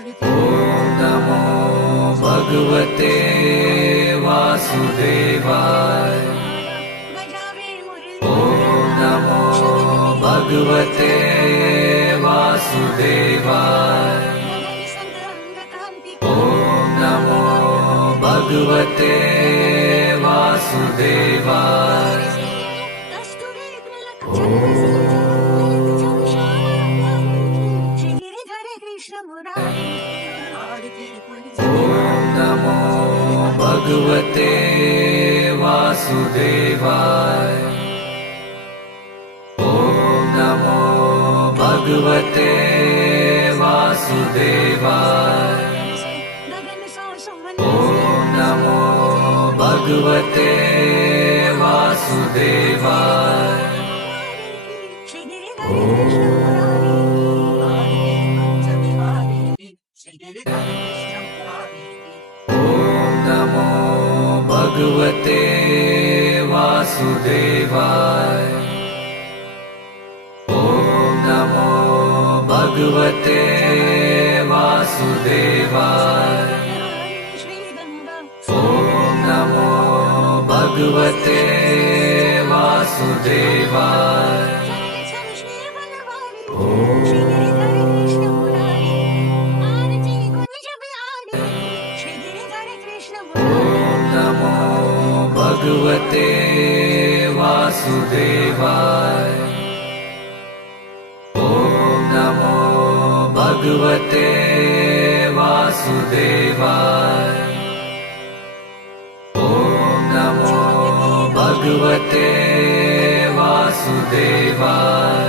नमो भगवते वासुदेवाय। नमो भगवते वासुदेवाय। नमो भगवते वासुदेवाय। नमो भगवते वासुदेवाय। नमो भगवते वासुदेवाय। नमो भगवते वासुदेवाय। नमो भगवते वासुदेवाय। नमो भगवते वासुदेवाय। नमो भगवते वासुदेवाय। नमो भगवते वासुदेवाय। नमो भगवते वासुदेवाय। नमो भगवते वासुदेवाय।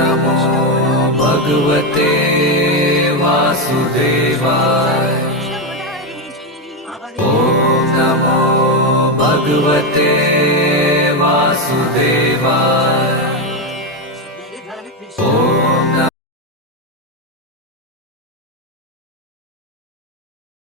नमो भगवते वासुदेवाय। नमो भगवते वासुदेवाय।